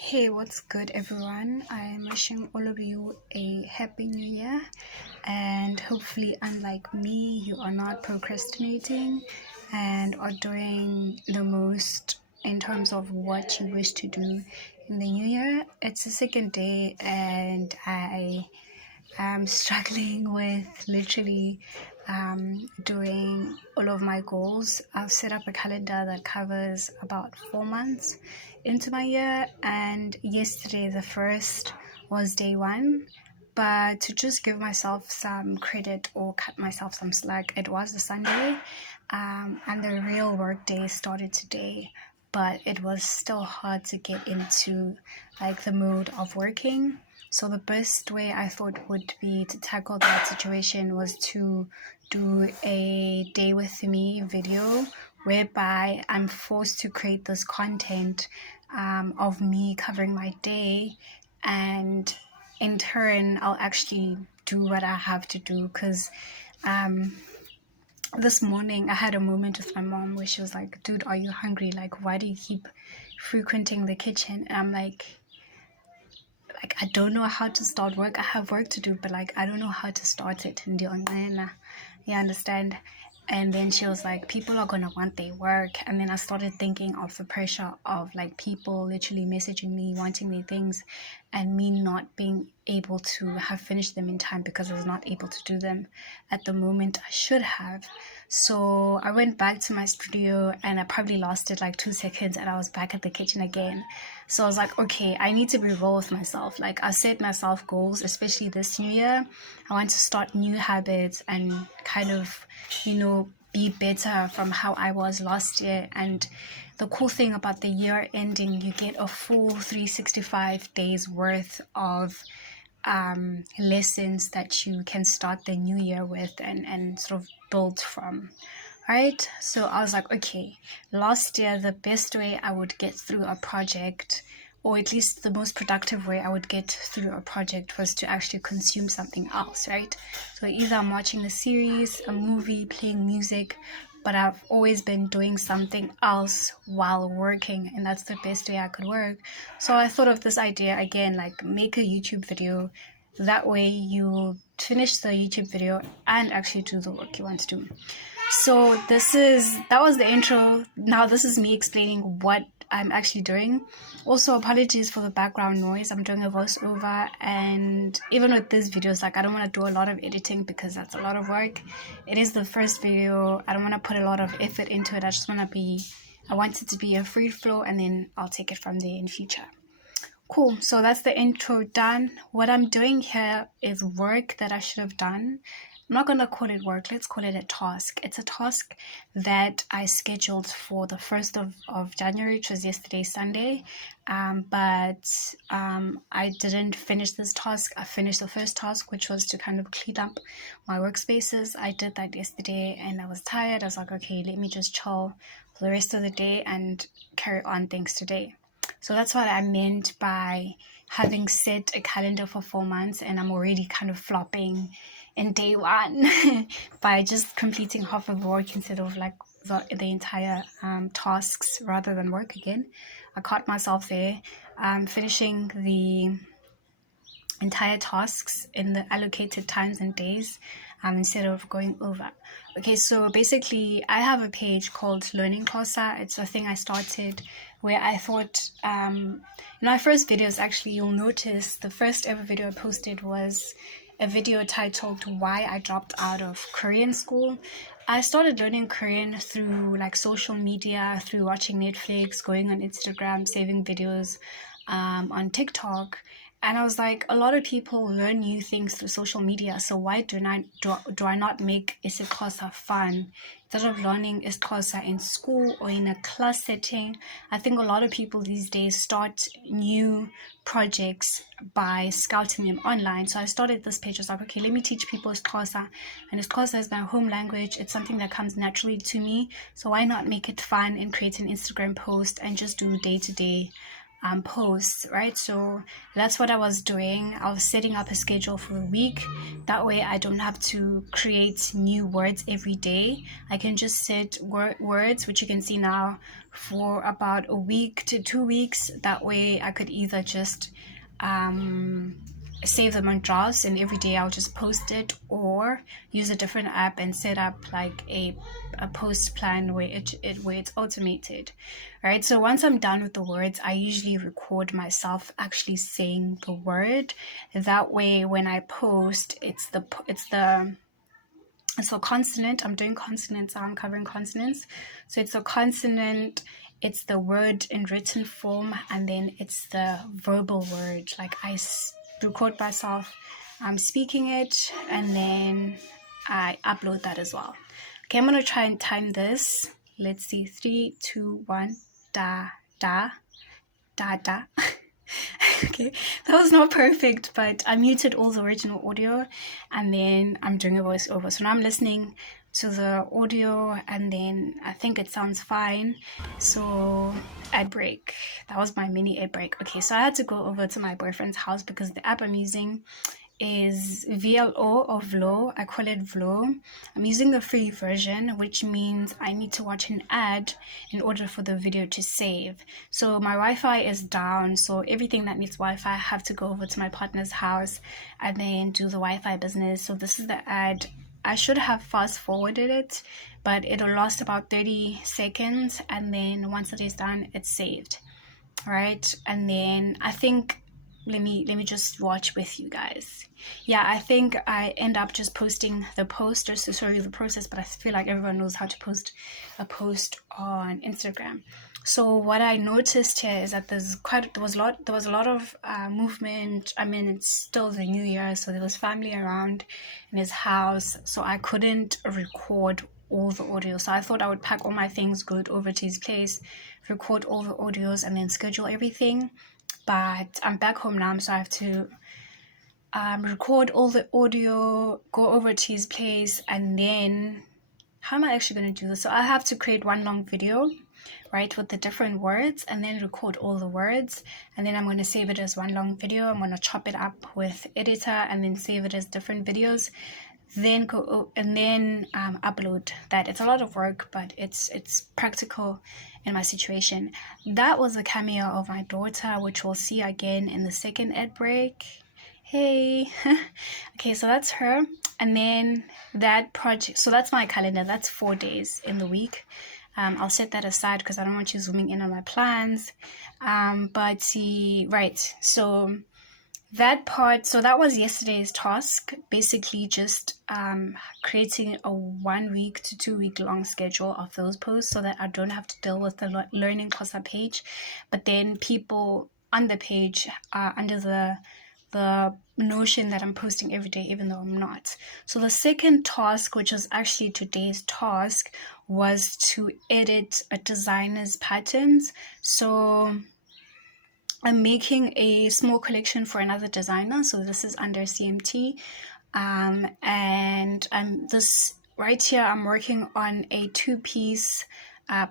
Hey, what's good, everyone? I'm wishing all of you a happy new year, and hopefully, unlike me, you are not procrastinating and are doing the most in terms of what you wish to do in the new year. It's the second day, and I am struggling with literally doing all of my goals. I've set up a calendar that covers about 4 months into my year, and yesterday, the first, was day one. But to just give myself some credit or cut myself some slack, it was a Sunday, and the real work day started today. But it was still hard to get into like the mood of working. So the best way I thought would be to tackle that situation was to do a day with me video whereby I'm forced to create this content of me covering my day, and in turn I'll actually do what I have to do, because this morning I had a moment with my mom where she was like, dude, are you hungry? Like, why do you keep frequenting the kitchen? And I'm like, I don't know how to start work. I have work to do, but I don't know how to start it. And you understand? And then she was like, people are gonna want their work. And then I started thinking of the pressure of people literally messaging me, wanting their things, and me not being able to have finished them in time because I was not able to do them at the moment I should have. So I went back to my studio and I probably lasted 2 seconds and I was back at the kitchen again. So I was like, okay, I need to be real with myself. I set myself goals, especially this new year. I want to start new habits and kind of, be better from how I was last year. And the cool thing about the year ending, you get a full 365 days worth of lessons that you can start the new year with and sort of build from. Right? So I was like, okay, last year the best way I would get through a project, or at least the most productive way I would get through a project, was to actually consume something else, right? So either I'm watching a series, a movie, playing music, but I've always been doing something else while working, and that's the best way I could work. So I thought of this idea again, make a YouTube video. That way you finish the YouTube video and actually do the work you want to do. So that was the intro. Now this is me explaining what I'm actually doing. Also, apologies for the background noise. I'm doing a voiceover, and even with these videos, I don't want to do a lot of editing because that's a lot of work. It is the first video. I don't want to put a lot of effort into it. I want it to be a free flow, and then I'll take it from there in future. Cool. So that's the intro done. What I'm doing here is work that I should have done. I'm not going to call it work. Let's call it a task. It's a task that I scheduled for the 1st of January, which was yesterday, Sunday. But I didn't finish this task. I finished the first task, which was to kind of clean up my workspaces. I did that yesterday and I was tired. I was like, okay, let me just chill for the rest of the day and carry on things today. So that's what I meant by having set a calendar for 4 months, and I'm already kind of flopping in day one by just completing half of work instead of the entire tasks rather than work again. I caught myself there, finishing the entire tasks in the allocated times and days instead of going over. Okay, so basically I have a page called Learning Xhosa. It's a thing I started where I thought, in my first videos, actually, you'll notice the first ever video I posted was a video titled Why I Dropped Out of Korean School. I started learning Korean through social media, through watching Netflix, going on Instagram, saving videos on TikTok. And I was like, a lot of people learn new things through social media, so why do I not make isiXhosa fun? Instead of learning isiXhosa in school or in a class setting, I think a lot of people these days start new projects by scouting them online. So I started this page. I was like, okay, let me teach people isiXhosa. And isiXhosa is my home language. It's something that comes naturally to me. So why not make it fun and create an Instagram post and just do day-to-day posts, right? So that's what I was doing. I was setting up a schedule for the week. That way I don't have to create new words every day. I can just set words, which you can see now, for about a week to 2 weeks. That way I could either just save them on drafts and every day I'll just post it, or use a different app and set up like a post plan where it's automated. Right, so once I'm done with the words, I usually record myself actually saying the word. That way when I post, it's the consonant. I'm doing consonants, so I'm covering consonants. So it's a consonant, it's the word in written form, and then it's the verbal word. Like I record myself speaking it, and then I upload that as well. Okay, I'm gonna try and time this. Let's see, 3, 2, 1. Da da da da. Okay, that was not perfect, but I muted all the original audio, and then I'm doing a voiceover. So now I'm listening to the audio, and then I think it sounds fine. So ad break. That was my mini ad break. Okay, so I had to go over to my boyfriend's house because the app I'm using is VLO or Vlo. I call it Vlo. I'm using the free version, which means I need to watch an ad in order for the video to save. So my Wi-Fi is down, so everything that needs Wi-Fi, I have to go over to my partner's house and then do the Wi-Fi business. So this is the ad. I should have fast forwarded it, but it'll last about 30 seconds, and then once it is done, it's saved. Right, and then I think let me just watch with you guys. Yeah, I think I end up just posting the post, or so sorry, the process, but I feel like everyone knows how to post a post on Instagram. So what I noticed here is that there was a lot of movement. I mean, it's still the new year, so there was family around in his house, so I couldn't record all the audio. So I thought I would pack all my things, go over to his place, record all the audios, and then schedule everything. But I'm back home now, so I have to record all the audio, go over to his place, and then how am I actually going to do this? So I have to create one long video, right, with the different words, and then record all the words, and then I'm going to save it as one long video. I'm going to chop it up with editor and then save it as different videos, then go and then upload that. It's a lot of work, but it's practical in my situation. That was a cameo of my daughter, which we'll see again in the second ad break. Hey. Okay, so that's her. And then that project, so that's my calendar. That's 4 days in the week. I'll set that aside because I don't want you zooming in on my plans. But see, right, so that part, so that was yesterday's task, basically just creating a 1 week to 2 week long schedule of those posts so that I don't have to deal with the Learning Xhosa page, but then people on the page are under the notion that I'm posting every day, even though I'm not. So the second task, which was actually today's task, was to edit a designer's patterns. So I'm making a small collection for another designer, so this is under CMT, and this right here, I'm working on a 2-piece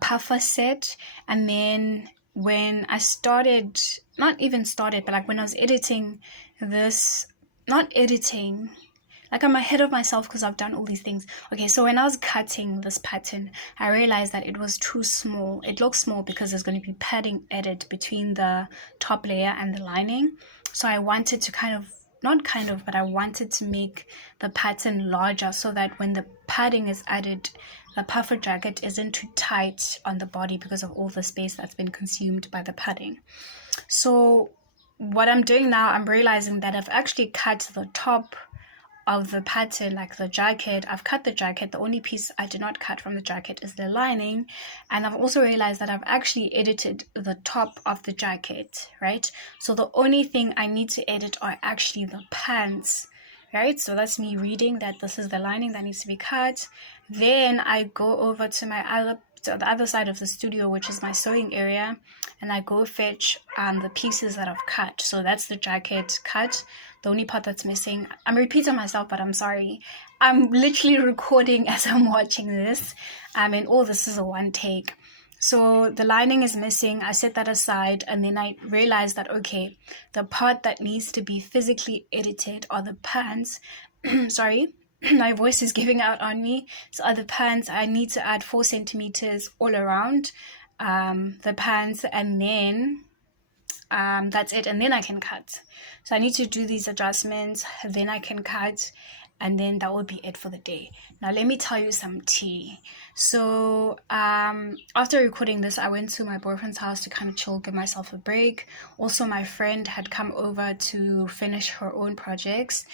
puffer set. And then when I started, not even started, but like when I was editing this, not editing, like I'm ahead of myself because I've done all these things. Okay, so when I was cutting this pattern, I realized that it was too small. It looks small because there's going to be padding added between the top layer and the lining. So I wanted to I wanted to make the pattern larger so that when the padding is added, the puffer jacket isn't too tight on the body because of all the space that's been consumed by the padding. So what I'm doing now, I'm realizing that I've actually cut the top of the pattern, like the jacket. I've cut the jacket. The only piece I did not cut from the jacket is the lining. And I've also realized that I've actually edited the top of the jacket, right? So the only thing I need to edit are actually the pants, right? So that's me reading that this is the lining that needs to be cut. Then I go over to the other side of the studio, which is my sewing area, and I go fetch the pieces that I've cut. So that's the jacket cut. The only part that's missing, I'm repeating myself, but I'm sorry. I'm literally recording as I'm watching this, and all this is a one take. So the lining is missing. I set that aside, and then I realized that, okay, the part that needs to be physically edited are the pants. Sorry, my voice is giving out on me. So are the pants. I need to add 4 centimeters all around the pants, and then that's it, and then I can cut. So I need to do these adjustments, then I can cut, and then that will be it for the day. Now let me tell you some tea. So after recording this, I went to my boyfriend's house to kind of chill, give myself a break. Also, my friend had come over to finish her own projects.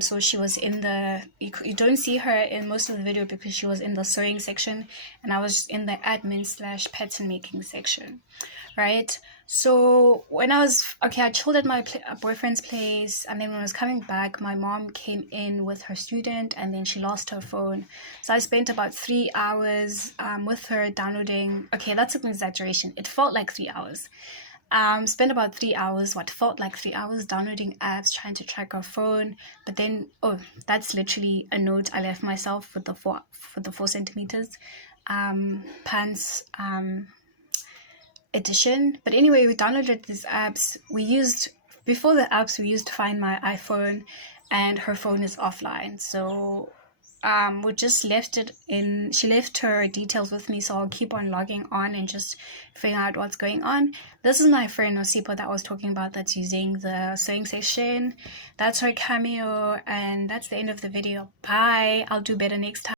So she was in the, you don't see her in most of the video because she was in the sewing section, and I was in the admin / pattern making section, right? So when I chilled at my boyfriend's place, and then when I was coming back, my mom came in with her student, and then she lost her phone. So I spent about 3 hours with her downloading. Okay, that's an exaggeration. It felt like 3 hours. Spent about 3 hours, what felt like 3 hours, downloading apps, trying to track her phone. But then, that's literally a note I left myself with the 4 centimeters pants edition. But anyway, we downloaded these apps. Before the apps, we used Find My iPhone, and her phone is offline. So we just left it in. She left her details with me, so I'll keep on logging on and just figure out what's going on. This is my friend Osipo that I was talking about, that's using the sewing session. That's her cameo, and that's the end of the video. Bye. I'll do better next time.